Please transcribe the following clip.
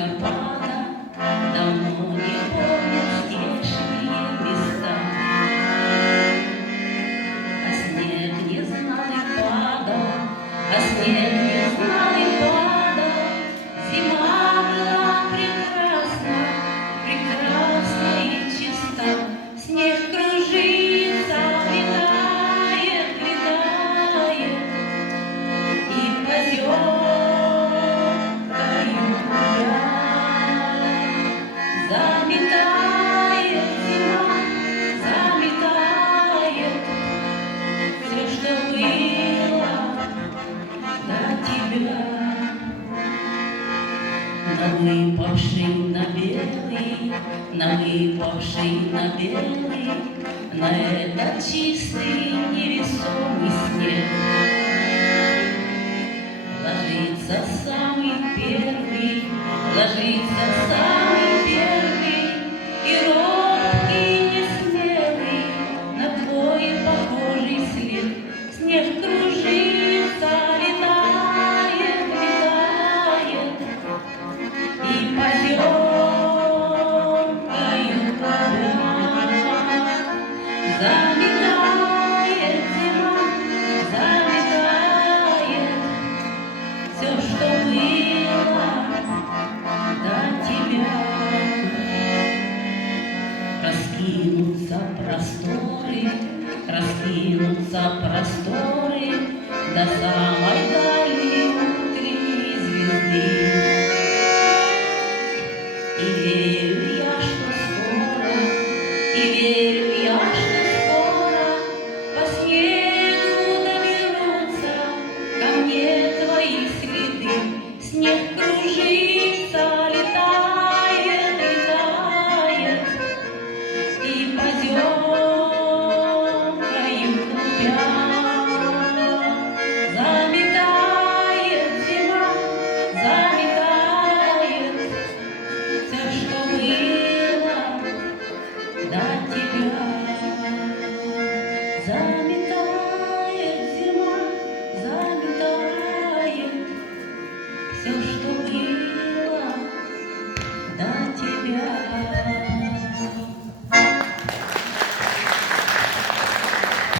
снегопада, давно не помню здешние места. А снег не знал и падал, а снег не знал и падал. Зима была прекрасна, прекрасна и чиста. Снег кружится, летает, летает, и позер заметает зима, заметает все, что было до тебя. На выпавший на белый, на выпавший на белый, на этот чистый невесомый снег ложится самый первый, ложится самый первый и робкий, несмелый на твой похожий след. Снег кружится, летает, летает, и